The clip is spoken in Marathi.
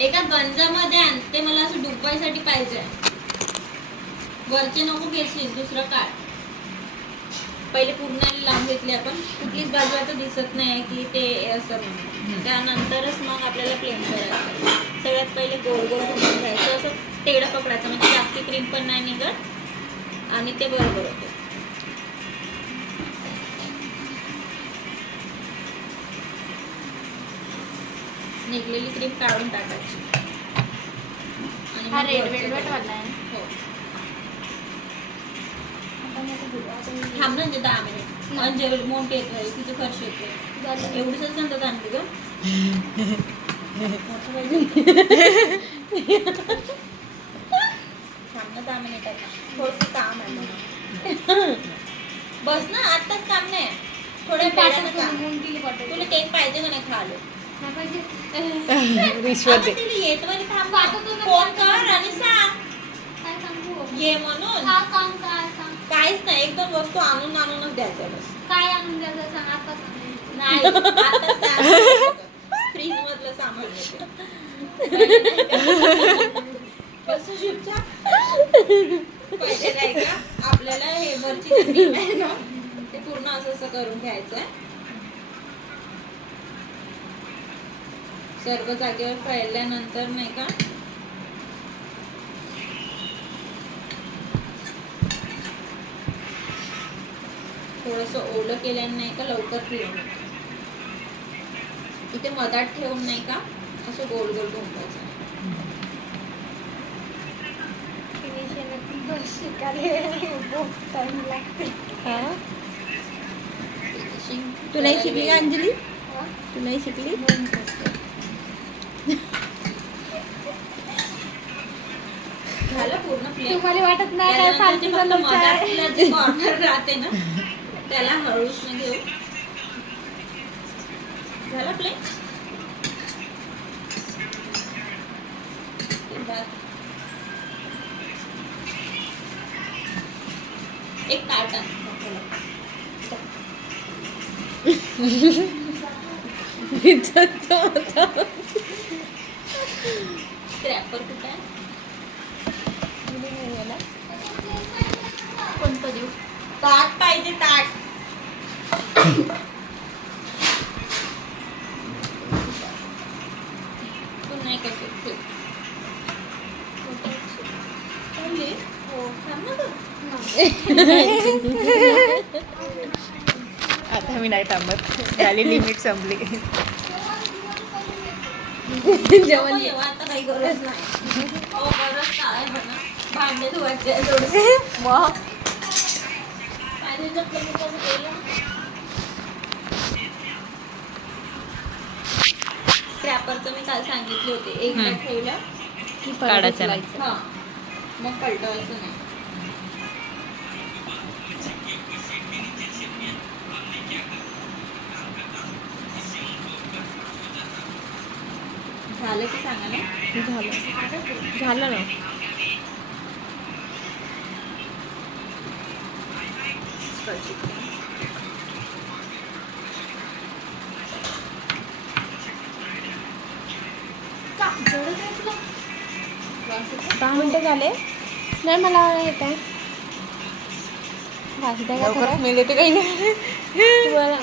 एका गंजामध्ये आण, ते मला असं डुबवायसाठी पाहिजे. वरचे नको घेशील, दुसरं काढ. पहिले पूर्ण लावून घेतले आपण. कुठलीच बाजू आता दिसत नाही की ते असं म्हणून. त्यानंतरच मग आपल्याला प्लेन करायचं. सगळ्यात पहिले गोल गोल घुमवून घ्यायचं. असं तेवढं पकडायचं म्हणजे जास्ती क्रीम पण नाही निघत आणि ते बरोबर होते. निघलेली क्रीम काढून टाकायची. आणि हा रेड वेलवेट वाला आहे. हो. थांब ना 10 मिनिट. म्हणजे मोठे येतोय, तिचं खर्च येतोय. एवढीच नंतर आणली ग. थांब ना 10 मिनिटात. थोडंसं काम आहे मला. बस ना, आत्ताच काम नाही. थोड्या वेळानं काम. तुला केक पाहिजे का नाही खायला? रिश्वत दे. तिला येत वाली थांब. फोन कर आणि सांग ये म्हणून. काहीच नाही, 1-2 वस्तू आणूनच द्यायच्या बस. काय आणून द्यायचं सांग आता. नाही फ्रीज मधलं सामान पहिले नाही का आपल्याला हे वरची क्रीम आहे ना, ते पूर्ण असं करून घ्यायचंय. सर्व जागेवर फैलल्यानंतर नाही का थोडंसं ओलं केल्याने नाही का लवकर फिरून इथे मधात ठेवून नाही का असं गोल गोल घुमवायचं. तू नाही शिकली का अंजली? तू नाही शिकली? झालं पूर्ण प्लेट. तुम्हाला वाटत नाही काय फालतू जे कॉर्नर राहते ना त्याला हळूच न घेऊ. झाला प्लेट. एक ताट आण. स्क्रॅपर कुठे आहे? कोणतं देऊ? ताट पाहिजे, ताट. तू नाही कसं ठेव. हो थांब ना गं. आता मी नाही थांबत. झाली लिमिट संपली. जेवण जेव्हा आता काही गरज नाही. हो गरज काय म्हणा, भांडे धुवायचे आहे थोडेसे. मग पाणी जर कमी कसं केलं. स्क्रॅपरचं मी काल सांगितले होते. एक ठेवलं की काढायचं नाही. हा मग पलटवायचं नाही. झालं की सांगा ना. झालं ना. दहा मिनिटं झाले. नाही मला येत आहे. वाजता लवकर स्मेल येते काही नाही. मला